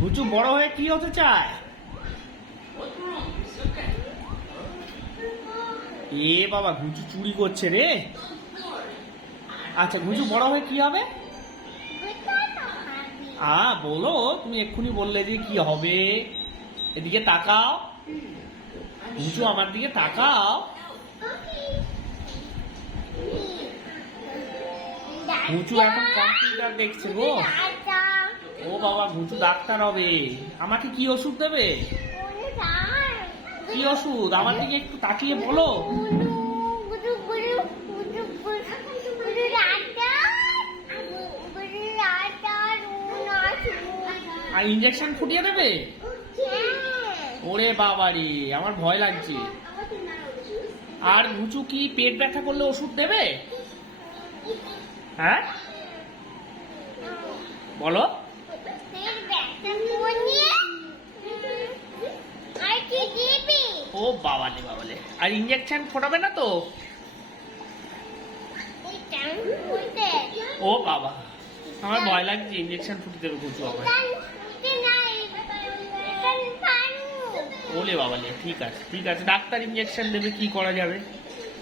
ঘুচু বড় হয়ে কি হতে চায়? এ বাবা, ঘুচু চুরি করছে রে। আচ্ছা, ঘুচু বড় হয়ে কি হবে? বলো, তুমি এক্ষুনি বললে যে কি হবে। এদিকে তাকাও, ঘুচু আমার দিকে তাকাও। ঘুচু এখন কম্পিউটার দেখছে গো। ও বাবা, ঘুচু ডাক্তার হবে। আমাকে কি ওষুধ দেবে? কি ওষুধ? আমার দিকে একটু তাকিয়ে বলো। আর ইঞ্জেকশন ফুটিয়ে দেবে? ওরে বাবা রে, আমার ভয় লাগছে। আর ঘুচু কি পেট ব্যথা করলে ওষুধ দেবে? হ্যাঁ বলো। ও বাবালে বাবালে, আর ইঞ্জেকশন ফোটাবে না তো? ও বাবা, আমার ভয় লাগছে, ইঞ্জেকশন ফুটে দেবে ঘুচু আবার। ওলে বাবালে, ঠিক আছে ঠিক আছে, ডাক্তার ইঞ্জেকশন দেবে, কি করা যাবে।